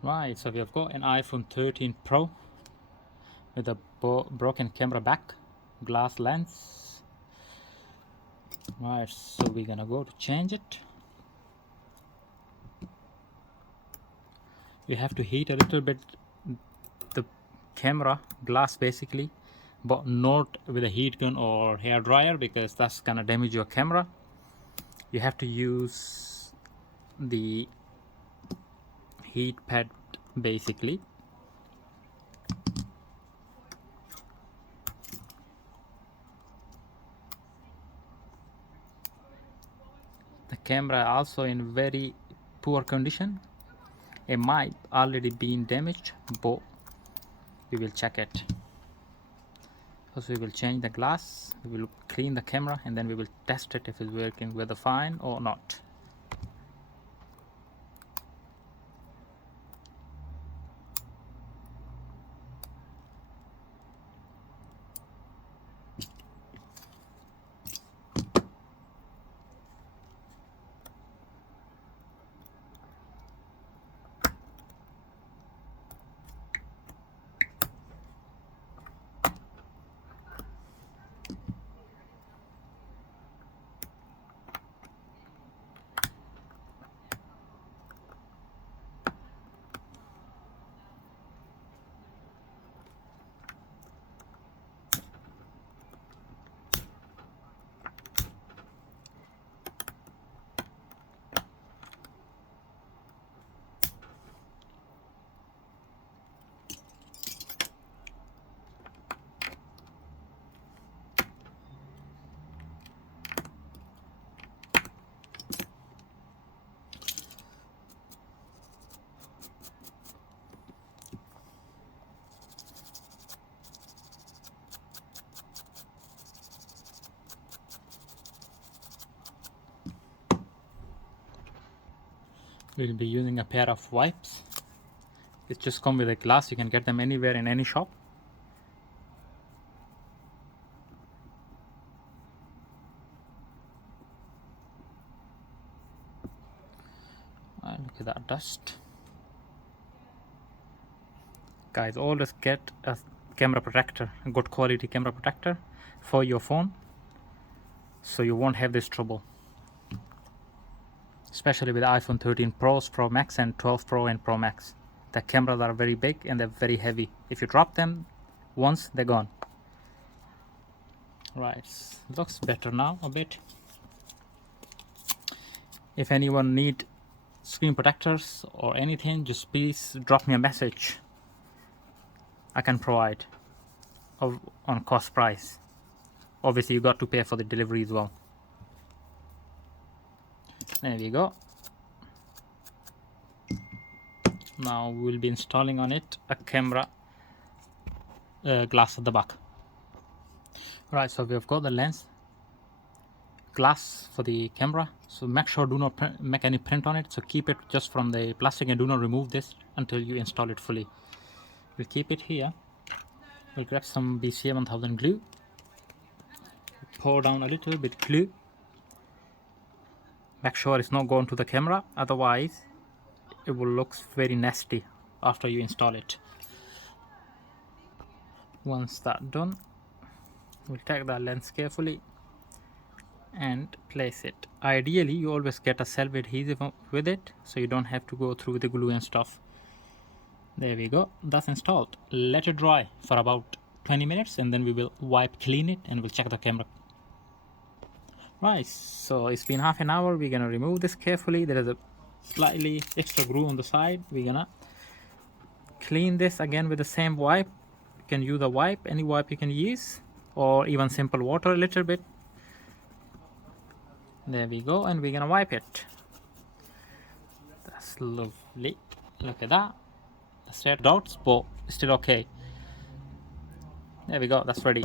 Right, so we have got an iPhone 13 Pro with a broken camera back, glass lens. Right, so we're gonna go to change it. You have to heat a little bit the camera glass basically, but not with a heat gun or hair dryer because that's gonna damage your camera. You have to use the heat pad basically. The camera also in very poor condition. It might already been damaged, but we will check it. First we will change the glass, we will clean the camera, and then we will test it if it's working whether fine or not. We'll be using a pair of wipes. It just come with a glass, you can get them anywhere in any shop. Look at that dust. Guys, always get a camera protector, a good quality camera protector for your phone so you won't have this trouble, especially with iPhone 13 Pros, Pro Max and 12 Pro and Pro Max. The cameras are very big and they're very heavy. If you drop them once, they're gone. Right, looks better now a bit. If anyone need screen protectors or anything, just please drop me a message. I can provide on cost price. Obviously you got to pay for the delivery as well. There we go. Now we'll be installing on it a camera glass at the back. Right, so we've got the lens glass for the camera, so make sure do not make any print on it, so keep it just from the plastic and do not remove this until you install it fully. We'll keep it here. We'll grab some BCA 1000 glue, pour down a little bit glue. Make sure it's not going to the camera, otherwise it will look very nasty after you install it. Once that's done, we'll take the lens carefully and place it. Ideally you always get a self adhesive with it, so you don't have to go through the glue and stuff. There we go, that's installed. Let it dry for about 20 minutes and then we will wipe clean it and we'll check the camera. Right, so it's been half an hour. We're gonna remove this carefully. There is a slightly extra glue on the side. We're gonna clean this again with the same wipe. You can use a wipe, any wipe you can use, or even simple water a little bit. There we go, and we're gonna wipe it. That's lovely. Look at that. The straight dots, but still okay. There we go, that's ready.